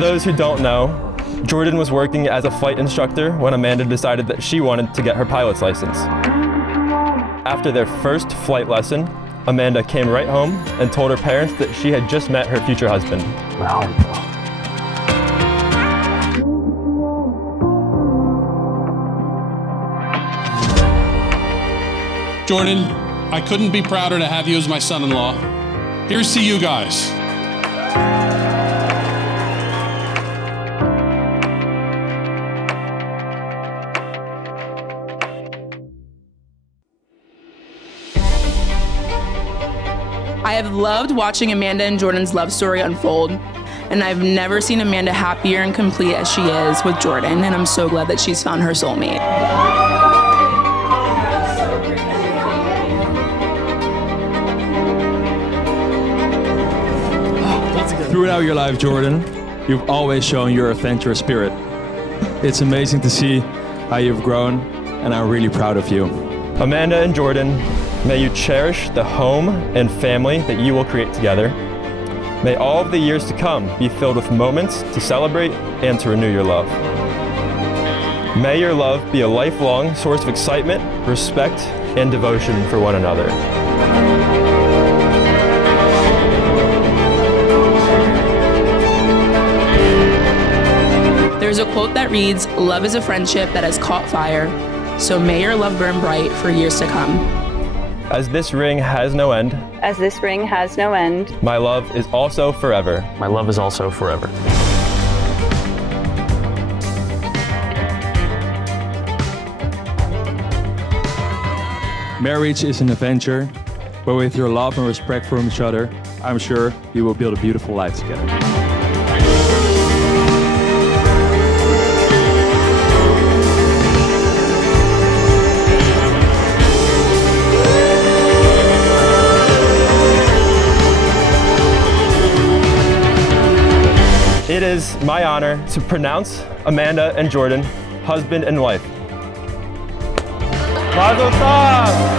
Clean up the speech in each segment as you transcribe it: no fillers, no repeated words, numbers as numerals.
those who don't know, Jordan was working as a flight instructor when Amanda decided that she wanted to get her pilot's license. After their first flight lesson, Amanda came right home and told her parents that she had just met her future husband. Wow. Jordan, I couldn't be prouder to have you as my son-in-law. Here's to you guys. I have loved watching Amanda and Jordan's love story unfold, and I've never seen Amanda happier and complete as she is with Jordan, and I'm so glad that she's found her soulmate. Throughout your life, Jordan, you've always shown your adventurous spirit. It's amazing to see how you've grown, and I'm really proud of you. Amanda and Jordan, may you cherish the home and family that you will create together. May all of the years to come be filled with moments to celebrate and to renew your love. May your love be a lifelong source of excitement, respect, and devotion for one another. There's a quote that reads, "Love is a friendship that has caught fire, so may your love burn bright for years to come." As this ring has no end, As this ring has no end, my love is also forever. My love is also forever. Marriage is an adventure, but with your love and respect for each other, I'm sure you will build a beautiful life together. It is my honor to pronounce Amanda and Jordan husband and wife. Mazel tov!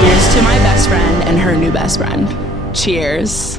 Here's to my best friend and her new best friend. Cheers.